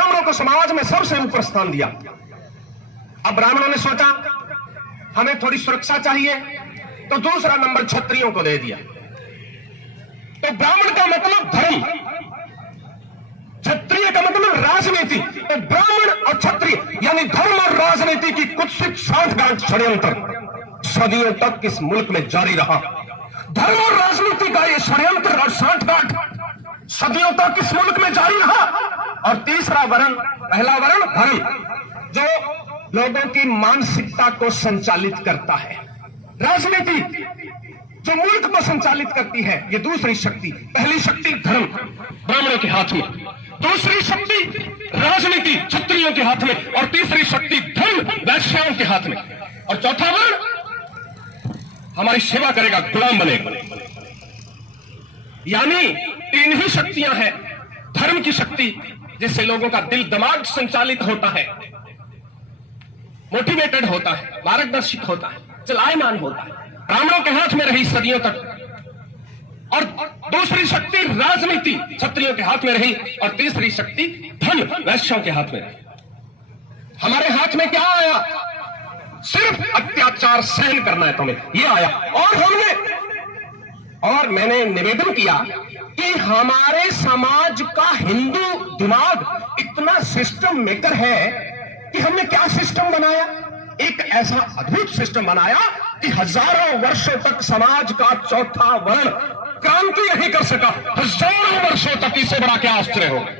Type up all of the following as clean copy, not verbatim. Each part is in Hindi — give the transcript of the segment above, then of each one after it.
ब्राह्मणों को समाज में सबसे ऊपर स्थान दिया। अब ब्राह्मणों ने सोचा हमें थोड़ी सुरक्षा चाहिए, तो दूसरा नंबर क्षत्रियों को दे दिया। तो ब्राह्मण का मतलब धर्म, क्षत्रिय का मतलब राजनीति। तो ब्राह्मण और क्षत्रिय यानी धर्म और राजनीति की कुत्सित सांठगांठ षड्यंत्र सदियों तक इस मुल्क में जारी रहा। धर्म और राजनीति का ये षड्यंत्र और सांठगांठ सदियों तक इस मुल्क में जारी रहा। और तीसरा वर्ण, पहला वर्ण धर्म, जो लोगों की मानसिकता को संचालित करता है। राजनीति जो मुल्क को संचालित करती है, ये दूसरी शक्ति। पहली शक्ति धर्म ब्राह्मणों के हाथ में, दूसरी शक्ति राजनीति क्षत्रियों के हाथ में, और तीसरी शक्ति धर्म वैश्याओं के हाथ में। और चौथा वर्ण हमारी सेवा करेगा, गुलाम बनेगा। यानी तीन ही शक्तियां हैं। धर्म की शक्ति जिससे लोगों का दिल दिमाग संचालित होता है, मोटिवेटेड होता है, मार्गदर्शित होता है, चलायमान होता है, ब्राह्मणों के हाथ में रही सदियों तक। और दूसरी शक्ति राजनीति क्षत्रियों के हाथ में रही, और तीसरी शक्ति धन वैश्यों के हाथ में रही। हमारे हाथ में क्या आया? सिर्फ अत्याचार सहन करना है तुम्हें, ये आया। और मैंने निवेदन किया कि हमारे समाज का हिंदू दिमाग इतना सिस्टम मेकर है कि हमने क्या सिस्टम बनाया? एक ऐसा अद्भुत सिस्टम बनाया कि हजारों वर्षों तक समाज का चौथा वर्ण क्रांति नहीं कर सका। हजारों वर्षों तक, इससे बड़ा क्या आश्चर्य होगा?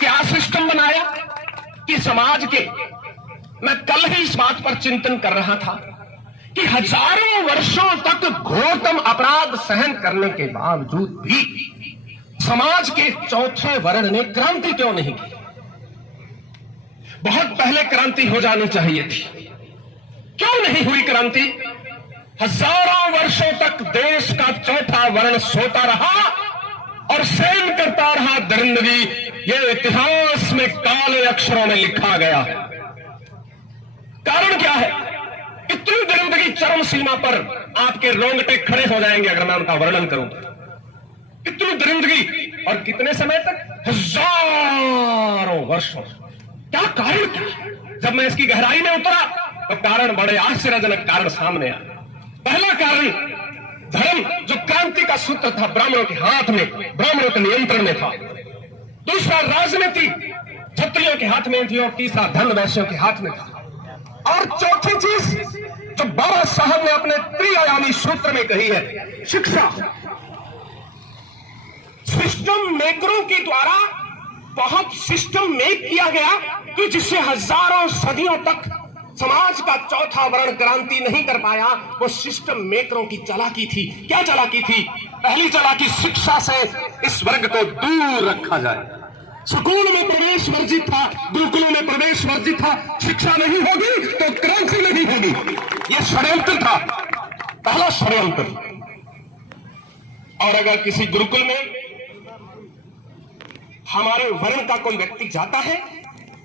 क्या सिस्टम बनाया कि समाज के, मैं कल ही इस बात पर चिंतन कर रहा था कि हजारों वर्षों तक घोरतम अपराध सहन करने के बावजूद भी समाज के चौथे वर्ण ने क्रांति क्यों नहीं की? बहुत पहले क्रांति हो जानी चाहिए थी, क्यों नहीं हुई क्रांति? हजारों वर्षों तक देश का चौथा वर्ण सोता रहा और सहन करता रहा दरिंदगी। यह इतिहास में काले अक्षरों में लिखा गया है। कारण क्या है? इतनी दरिंदगी चरम सीमा पर, आपके रोंगटे खड़े हो जाएंगे अगर मैं उनका वर्णन करूं। इतनी दरिंदगी, और कितने समय तक? हजारों वर्षों। क्या कारण क्या? जब मैं इसकी गहराई में उतरा तो कारण बड़े आश्चर्यजनक कारण सामने आए। पहला कारण धर्म, जो क्रांति का सूत्र था, ब्राह्मणों के हाथ में, ब्राह्मणों के नियंत्रण में था। दूसरा राजनीति क्षत्रियों के हाथ में थी, और तीसरा धन वैश्यों के हाथ में था। और चौथी चीज जो बाबा साहब ने अपने त्रिआयामी सूत्र में कही है, शिक्षा। सिस्टम मेकरों के द्वारा बहुत सिस्टम मेक किया गया कि जिससे हजारों सदियों तक समाज का चौथा वर्ण क्रांति नहीं कर पाया। वो सिस्टम मेकरों की चालाकी थी। क्या चालाकी थी? पहली चालाकी, शिक्षा से इस वर्ग को दूर रखा जाए। स्कूल में प्रवेश वर्जित था, गुरुकुलों में प्रवेश वर्जित था। शिक्षा नहीं होगी तो क्रांति नहीं होगी। यह षड्यंत्र था, पहला षड्यंत्र। और अगर किसी गुरुकुल में हमारे वर्ण का कोई व्यक्ति जाता है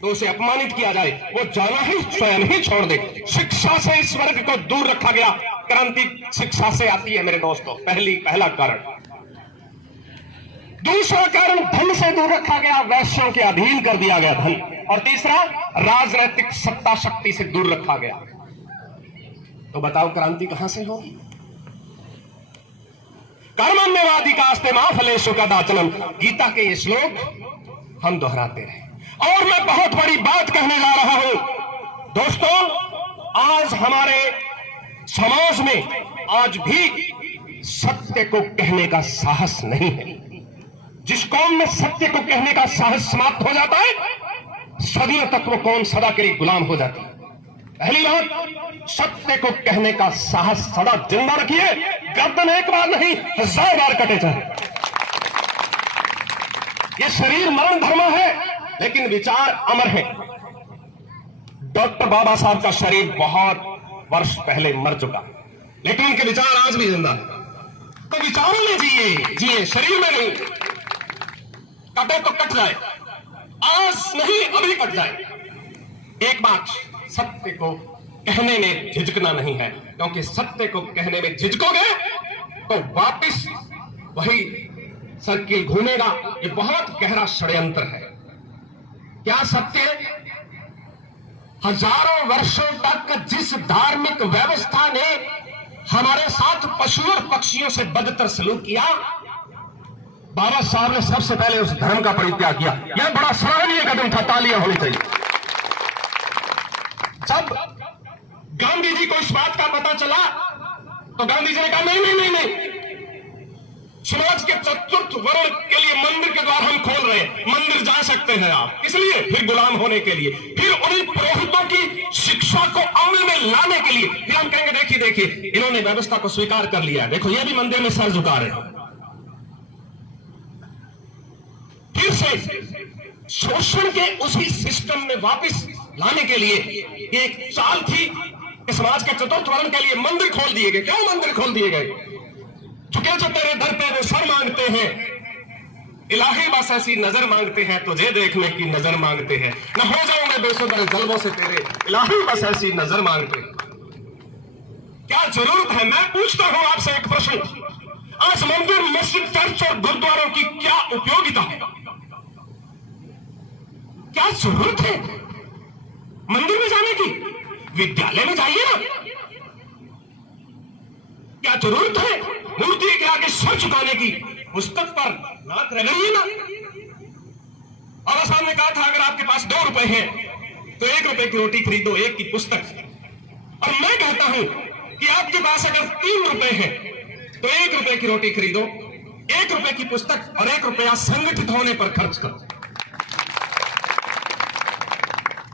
तो उसे अपमानित किया जाए, वो जाना ही स्वयं ही छोड़ दे। शिक्षा से इस वर्ग को दूर रखा गया। क्रांति शिक्षा से आती है मेरे दोस्तों, पहला कारण। दूसरा कारण, धन से दूर रखा गया, वैश्यों के अधीन कर दिया गया धन। और तीसरा, राजनीतिक सत्ता शक्ति से दूर रखा गया। तो बताओ क्रांति कहां से होगी? कर्मण्यवादी का आस्ते मां फलेषु कदाचनम, गीता के ये श्लोक हम दोहराते रहे। और मैं बहुत बड़ी बात कहने जा रहा हूं दोस्तों, आज हमारे समाज में आज भी सत्य को कहने का साहस नहीं है। जिस कौम में सत्य को कहने का साहस समाप्त हो जाता है, सदियों तक वो कौम सदा के लिए गुलाम हो जाती है। पहली बात, सत्य को कहने का साहस सदा जिंदा रखिए। गर्दन एक बार नहीं, 1000 बार कटे चाहे। ये शरीर मरण धर्म है, लेकिन विचार अमर है। डॉक्टर बाबा साहब का शरीर बहुत वर्ष पहले मर चुका, लेकिन उनके विचार आज भी जिंदा है। तो विचारों में जिए, शरीर में नहीं। कटे तो कट जाए, आज नहीं अभी कट जाए। एक बात, सत्य को कहने में झिझकना नहीं है, क्योंकि सत्य को कहने में झिझकोगे तो वापस वही सर्किल घूमेगा। ये बहुत गहरा षड्यंत्र है। क्या सत्य है? हजारों वर्षों तक जिस धार्मिक व्यवस्था ने हमारे साथ पशु और पक्षियों से बदतर सलूक किया, बाबा साहब ने सबसे पहले उस धर्म का परित्याग किया। यह बड़ा सराहनीय कदम था, तालियां होनी चाहिए। जब गांधी जी को इस बात का पता चला तो गांधी जी ने कहा नहीं नहीं नहीं नहीं, समाज के चतुर्थ वर्ण के लिए मंदिर के द्वार हम खोल रहे हैं, मंदिर जा सकते हैं आप, इसलिए फिर गुलाम होने के लिए, फिर उन्हीं पुरोहितों की शिक्षा को अमल में लाने के लिए, फिर हम कहेंगे देखिए देखिए इन्होंने व्यवस्था को स्वीकार कर लिया, देखो ये भी मंदिर में सर झुका रहे हैं। फिर से शोषण के उसी सिस्टम में वापस लाने के लिए एक चाल थी कि समाज के चतुर्थ वर्ण के लिए मंदिर खोल दिए गए। क्यों मंदिर खोल दिए गए? चुके जो तेरे दर पे वो सर मांगते हैं, इलाही बस ऐसी नजर मांगते हैं, तुझे देखने की नजर मांगते हैं, न हो जाऊं मैं बेसुधर जल्बों से तेरे, इलाही बस ऐसी नजर मांगते हैं। क्या जरूरत है? मैं पूछता हूं आपसे एक प्रश्न, आज मंदिर, मस्जिद, चर्च और गुरुद्वारों की क्या उपयोगिता है? क्या जरूरत है मंदिर में जाने की? विद्यालय में जाइए ना। क्या जरूरत है मूर्ति के आगे सर झुकाने की? पुस्तक पर नाक रगड़िए ना। बाबा साहब ने कहा था अगर आपके पास 2 रुपए हैं तो 1 रुपए की रोटी खरीदो, 1 की पुस्तक। और मैं कहता हूं कि आपके पास अगर 3 रुपए हैं तो 1 रुपए की रोटी खरीदो, 1 रुपए की पुस्तक और 1 रुपया संगठित होने पर खर्च करो।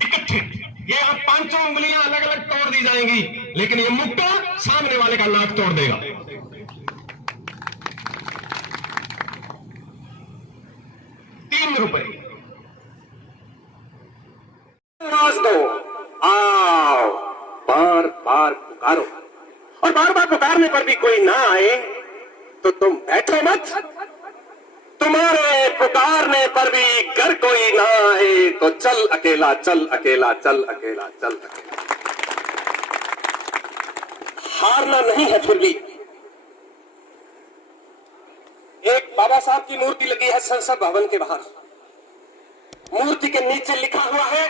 इकट्ठे ये आप 5 उंगलियां अलग अलग तोड़ दी जाएंगी, लेकिन ये मुक्का सामने वाले का नाक तोड़ देगा। 3 रुपए दो, आओ, बार बार पुकारो, और बार बार पुकारने पर भी कोई ना आए तो तुम बैठो मत। तुम्हारे पुकारने पर भी घर कोई ना आए तो चल अकेला, चल अकेला, चल अकेला, चल अकेला। हारना नहीं है। फिर भी एक बाबा साहब की मूर्ति लगी है संसद भवन के बाहर। मूर्ति के नीचे लिखा हुआ है,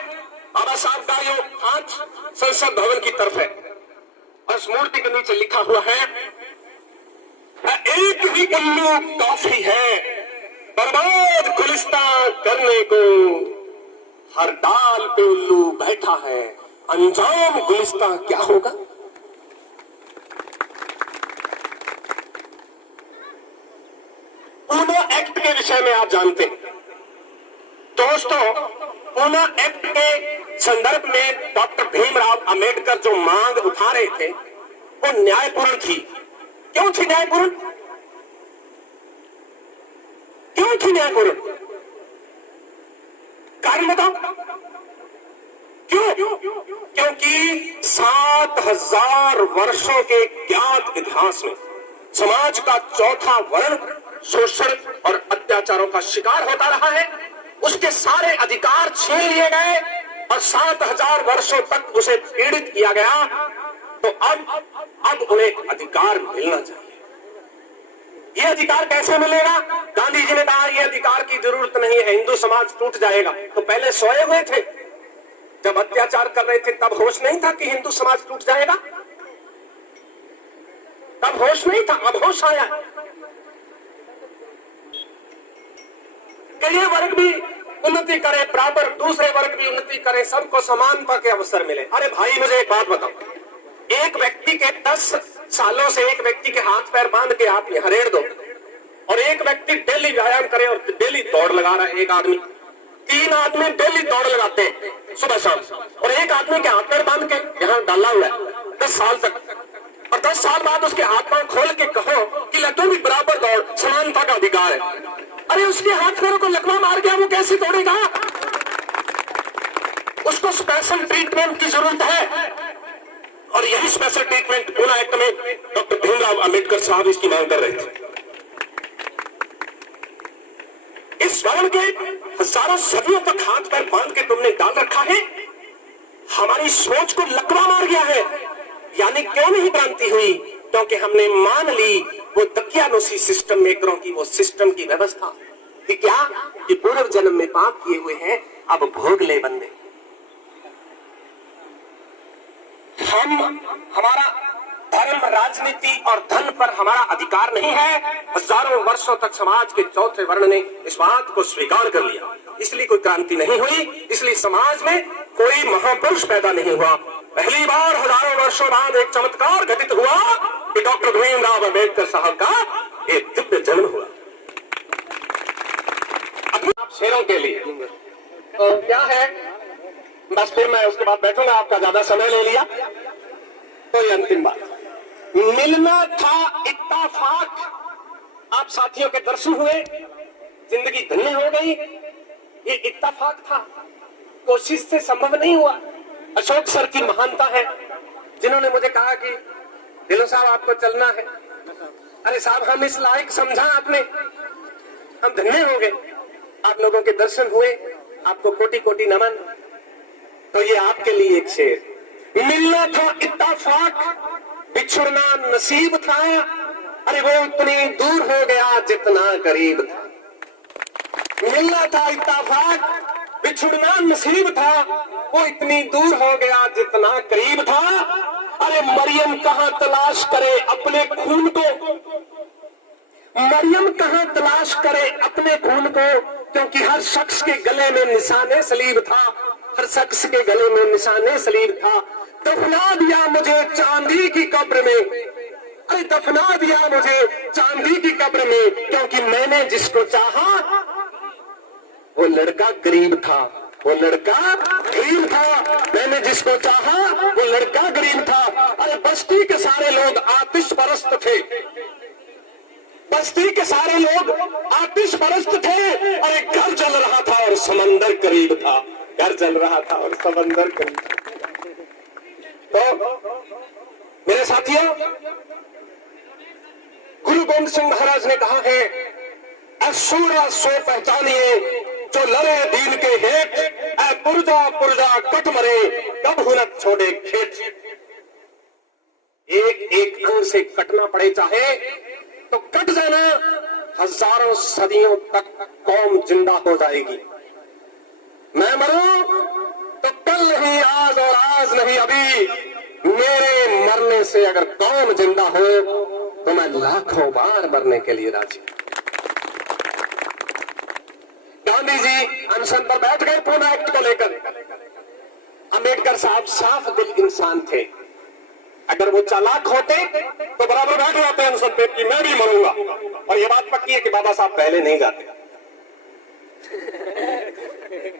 बाबा साहब का यो हाथ संसद भवन की तरफ है, और उस मूर्ति के नीचे लिखा हुआ है, एक ही उल्लू काफी है बर्बाद गुलिस्तान करने को, हर डाल पे उल्लू बैठा है, अंजाम गुलिस्तान क्या होगा? पूना एक्ट के विषय में आप जानते हैं दोस्तों, पूना एक्ट के संदर्भ में डॉक्टर भीमराव अंबेडकर जो मांग उठा रहे थे वो न्यायपूर्ण थी। क्यों थी न्यायपूर्ण? क्यों थी न्यायपूर्ण? कारण बताओ क्यों? क्योंकि 7000 वर्षों के ज्ञात इतिहास में समाज का चौथा वर्ण शोषण और अत्याचारों का शिकार होता रहा है। उसके सारे अधिकार छीन लिए गए और 7000 वर्षों तक उसे पीड़ित किया गया। तो अब उन्हें अधिकार मिलना चाहिए। ये अधिकार कैसे मिलेगा? गांधी जी ने कहा ये अधिकार की जरूरत नहीं है, हिंदू समाज टूट जाएगा। तो पहले सोए हुए थे, जब अत्याचार कर रहे थे तब होश नहीं था कि हिंदू समाज टूट जाएगा? तब होश नहीं था, अब होश आया। ये वर्ग भी उन्नति करे बराबर, दूसरे वर्ग भी उन्नति करे, सबको समानता के अवसर मिले। अरे भाई मुझे एक बात बताओ, एक व्यक्ति के 10 सालों से एक व्यक्ति के हाथ पैर बांध के आप यहाँ रेड़ दो, और एक व्यक्ति डेली व्यायाम करे और डेली दौड़ लगा रहा है। एक आदमी, 3 आदमी डेली दौड़ लगाते हैं सुबह शाम, और एक आदमी के हाथ पैर बांध के यहाँ डाला हुआ है 10 साल तक, और 10 साल बाद उसके हाथ पैर खोल के कहो कि लड़कों भी बराबर दौड़, समानता का अधिकार है। अरे उसके हाथ पैरों को लकवा मार गया, वो कैसे दौड़ेगा? उसको स्पेशल ट्रीटमेंट की जरूरत है, और यही स्पेशल ट्रीटमेंट पूना एक्ट में डॉक्टर भीमराव अंबेडकर साहब इसकी मांग कर रहे थे। इस वर्ण के हजारों सदियों तक हाथ पैर बांध के तुमने डाल रखा है, हमारी सोच को लकवा मार गया है। यानी क्यों नहीं क्रांति हुई? क्योंकि हमने मान ली वो दकियानुसी सिस्टम मेकरों की वो सिस्टम की व्यवस्था कि क्या कि पूर्व जन्म में पाप किए हुए हैं, अब भोग ले बंदे। हमारा धर्म, राजनीति और धन पर हमारा अधिकार नहीं है। हजारों वर्षों तक समाज के चौथे वर्ण ने इस बात को स्वीकार कर लिया, इसलिए कोई क्रांति नहीं हुई, इसलिए समाज में कोई महापुरुष पैदा नहीं हुआ। पहली बार हजारों वर्षों बाद एक चमत्कार घटित हुआ कि डॉक्टर भीमराव अंबेडकर साहब का एक दिव्य जन्म हुआ। आप शेरों के लिए तो क्या है, बस फिर मैं उसके बाद बैठूंगा, आपका ज्यादा समय ले लिया। तो ये अंतिम बात, मिलना था इत्तेफाक, आप साथियों के दर्शन हुए, जिंदगी धन्य हो गई, ये इत्तेफाक था, कोशिश से संभव नहीं हुआ। अशोक सर की महानता है, जिन्होंने मुझे कहा कि दिलो साहब आपको चलना है। अरे साहब, हम इस लायक समझा आपने, हम धन्य हो गए, आप लोगों के दर्शन हुए, आपको कोटि कोटि नमन। तो ये आपके लिए एक शेर, मिलना था इत्तेफाक, बिछड़ना नसीब था, अरे वो इतनी दूर हो गया जितना करीब था। मिलना था इत्तेफाक, बिछड़ना नसीब था, वो इतनी दूर हो गया जितना करीब था। अरे मरियम कहां तलाश करे अपने खून को, मरियम कहां तलाश करे अपने खून को, क्योंकि हर शख्स के गले में निशाने सलीब था, हर शख्स के गले में निशाने सलीब था। दफना दिया मुझे चांदी की कब्र में, अरे दफना दिया मुझे चांदी की कब्र में, क्योंकि मैंने जिसको चाहा वो लड़का गरीब था, वो लड़का गरीब था, मैंने जिसको चाहा वो लड़का गरीब था। अरे बस्ती के सारे लोग आतिश परस्त थे, बस्ती के सारे लोग आतिश परस्त थे, अरे घर जल रहा था और समंदर करीब था, घर जल रहा था और समंदर करीब था। तो मेरे साथियों, गुरु गोविंद सिंह महाराज ने कहा है, असूरा सो पहचानिए जो लड़े दीन के हेठ, ऐ पुरजा पुरजा कट मरे कब हुनत छोड़े खेत। एक एक अंग से कटना पड़े चाहे तो कट जाना, हजारों सदियों तक कौम जिंदा हो जाएगी। मैं मरूं तो कल नहीं आज, और आज नहीं अभी, मेरे मरने से अगर कौम जिंदा हो तो मैं लाखों बार मरने के लिए राजी। गांधी जी अनशन पर बैठ गए पूना एक्ट को लेकर। अंबेडकर साहब साफ दिल इंसान थे, अगर वो चालाक होते तो बराबर बैठ जाते अनशन पे कि मैं भी मरूंगा। और ये बात पक्की है कि बाबा साहब पहले नहीं जाते,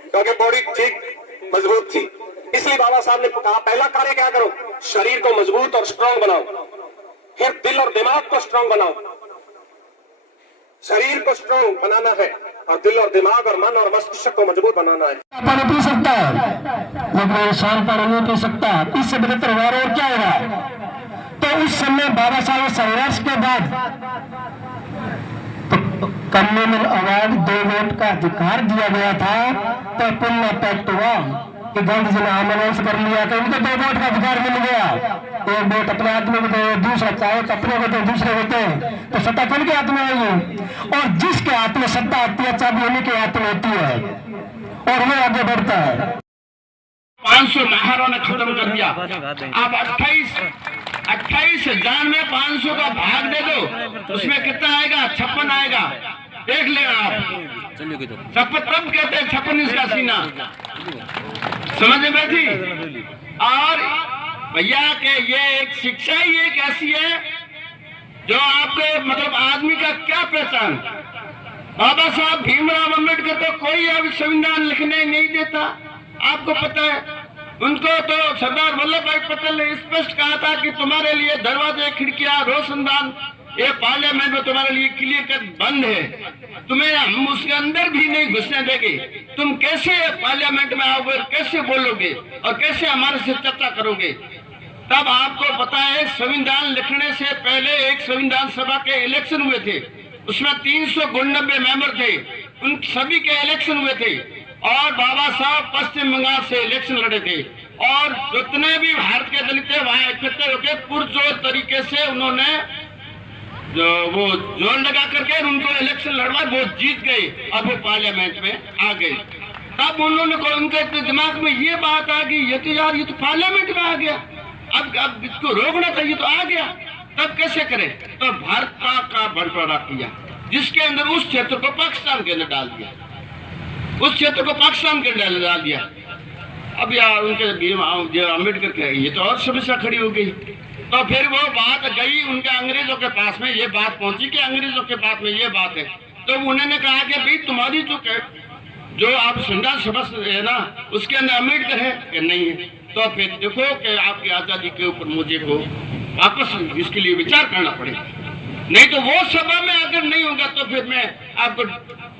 क्योंकि बॉडी ठीक मजबूत थी। इसलिए बाबा साहब ने कहा, पहला कार्य क्या करो, शरीर को मजबूत और स्ट्रांग बनाओ, फिर दिल और दिमाग को स्ट्रांग बनाओ। शरीर को स्ट्रांग बनाना है और दिल और दिमाग और मन और मस्तिष्क को मजबूत बनाना है। पानी पी सकता है लेकिन शाम पानी नहीं पी सकता, इससे बेहतर और क्या होगा। तो उस समय बाबा साहब संघर्ष के बाद तो कम्युनल अवार्ड 2 वोट का अधिकार दिया गया था। तो पुनः पैक्ट हुआ कि गांधी जी ने आंदोलन कर लिया कि उनको 2 वोट का अधिकार मिल गया। 1 वोट अपने आदमी को दे, दूसरा चाहे अपने को दे, दूसरे होते हैं, तो सत्ता कौन के हाथ में आएगी। और जिसके हाथ में सत्ता आती है चाबी उन्हीं के हाथ में होती है और वो आगे बढ़ता है। 500 नाहरों ने खत्म कर दिया। अब 28,000 में 500 का भाग दे दो, उसमें कितना आएगा, 56 आएगा। देख लेना आप, 56 तब कहते हैं 56 इसका सीना, समझ में बैठी। और भैया के ये एक शिक्षा ही एक ऐसी है जो आपके मतलब आदमी का क्या पहचान। बाबा साहब भीमराव अंबेडकर तो कोई अब संविधान लिखने नहीं देता, आपको पता है। उनको तो सरदार वल्लभ भाई पटेल ने स्पष्ट कहा था कि तुम्हारे लिए दरवाजे, खिड़कियां, रोशनदान, ये पार्लियामेंट में तुम्हारे लिए क्लियर कट बंद है, तुम्हें हम उसके अंदर भी नहीं घुसने देंगे। तुम कैसे पार्लियामेंट में आओगे, कैसे बोलोगे और कैसे हमारे से चर्चा करोगे। तब आपको पता है संविधान लिखने से पहले एक संविधान सभा के इलेक्शन हुए थे, उसमें 399 मेंबर थे, उन सभी के इलेक्शन हुए थे और बाबा साहब पश्चिम बंगाल से इलेक्शन लड़े थे। और जितने भी भारत के दलित थे वहां इकट्ठे होकर पुरजोर तरीके से उन्होंने जो वो जोर लगा करके उनको इलेक्शन लड़वा, वो जीत गए और वो पार्लियामेंट में आ गए। तब उन्होंने उनके दिमाग में ये बात आ गई, ये तो यार ये तो पार्लियामेंट में आ गया, अब इसको रोकना चाहिए तो आ गया, तब कैसे करें? तो भारत का बंटवारा किया, जिसके अंदर उस क्षेत्र को पाकिस्तान के अंदर डाल दिया, उस क्षेत्र को पाकिस्तान के अंदर डाल दिया। अब यार उनके अम्बेडकर के ये तो और समस्या खड़ी हो गई। तो फिर वो बात गई उनके अंग्रेजों के पास में, ये बात पहुंची कि अंग्रेजों के पास में ये बात है। तो उन्होंने कहा कि भाई तुम्हारी जो आप संविधान सभा है ना, उसके अंदर अम्बेडकर है कि नहीं है? तो फिर देखो कि आपकी आजादी के ऊपर मुझे को वापस इसके लिए विचार करना पड़ेगा, नहीं तो वो सभा में अगर नहीं होगा तो फिर मैं आपको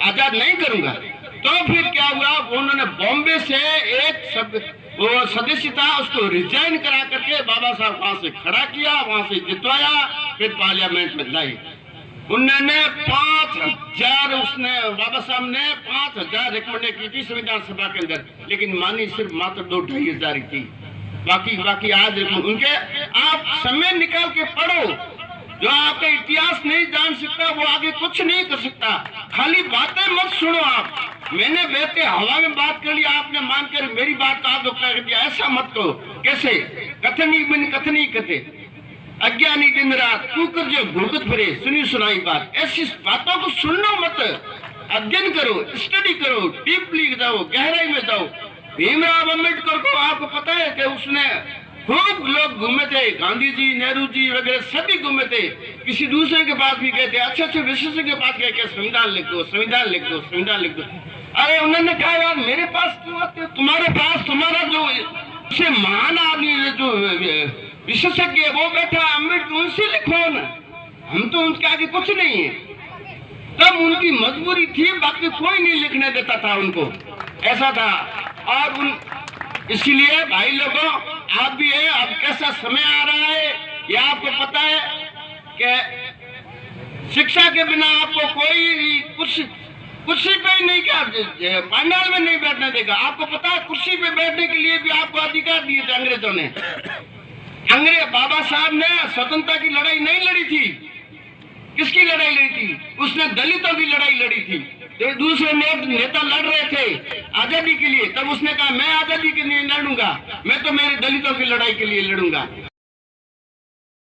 आजाद नहीं करूंगा। तो फिर क्या हुआ, उन्होंने बॉम्बे से एक वो सदस्य था उसको रिजाइन करा करके बाबा साहब वहां से खड़ा किया, वहां से जितवाया, फिर पार्लियामेंट में लाई। उन्होंने 5000 उसने बाबा साहब ने 5000 रिकमेंड की थी संविधान सभा के अंदर, लेकिन मानी सिर्फ मात्र 2-2,500 थी। बाकी आज उनके आप समय निकाल के पढ़ो, जो आपका इतिहास नहीं जान सकता वो आगे कुछ नहीं कर सकता। खाली बातें मत सुनो आप, मैंने बैठे हवा में बात कर लिया, आपने मानकर मेरी बात को आप कर दिया, ऐसा मत कहो। कैसे? कथनी बिन कथनी कथे अज्ञानी दिन रात तू कर जो भुगत फिरे सुनी सुनाई बात, ऐसी बातों को सुनना मत, अध्ययन करो, स्टडी करो, डीपली जाओ, गहराई में जाओ। भीमराव अम्बेडकर को आपको पता है कि उसने खूब लोग घूमे थे, गांधी जी, नेहरू जी वगैरह सभी घूमे थे, किसी दूसरे के पास भी गए थे, अच्छे विशेषज्ञ के पास गए कि संविधान लिख दो, संविधान लिख दो, संविधान लिख दो। अरे उन्होंने कहा यार मेरे पास क्यों आते हो? तुम्हारे पास तुम्हारा जो सबसे महान आदमी जो विशेषज्ञ है वो बैठा, अम्बेडकर उनसे लिखो ना, हम तो उनके आगे कुछ नहीं है। तब उनकी मजबूरी थी, बाकी कोई नहीं लिखने देता था उनको, ऐसा था। और इसीलिए भाई लोगों आप भी है, अब कैसा समय आ रहा है ये आपको पता है कि शिक्षा के बिना आपको कोई कुर्सी पे ही नहीं, क्या पंडाल में नहीं बैठने देगा। आपको पता है कुर्सी पे बैठने के लिए भी आपको अधिकार दिए थे अंग्रेजों ने। बाबा साहब ने स्वतंत्रता की लड़ाई नहीं लड़ी थी, किसकी लड़ाई लड़ी थी? उसने दलितों की लड़ाई लड़ी थी। तो दूसरे नेता लड़ रहे थे आजादी के लिए, तब उसने कहा मैं आजादी के लिए लड़ूंगा, मैं तो मेरे दलितों की लड़ाई के लिए लड़ूंगा।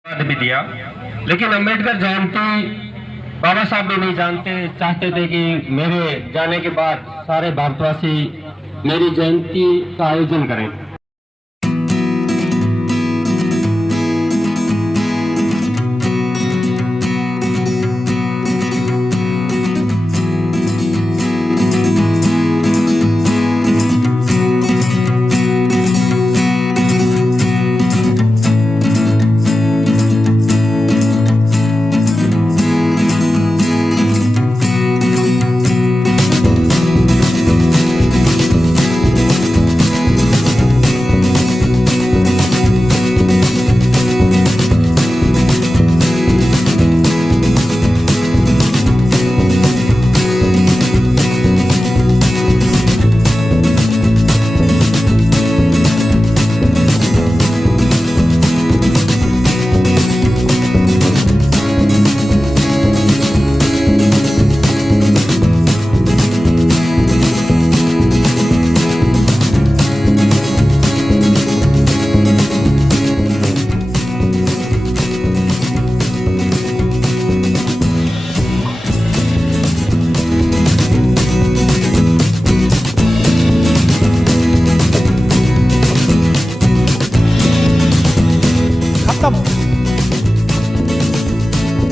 भी दिया, लेकिन अम्बेडकर जयंती बाबा साहब भी नहीं चाहते थे कि मेरे जाने के बाद सारे भारतवासी मेरी जयंती का आयोजन करें।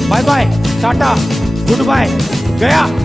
Bye bye, tata, good bye, गया।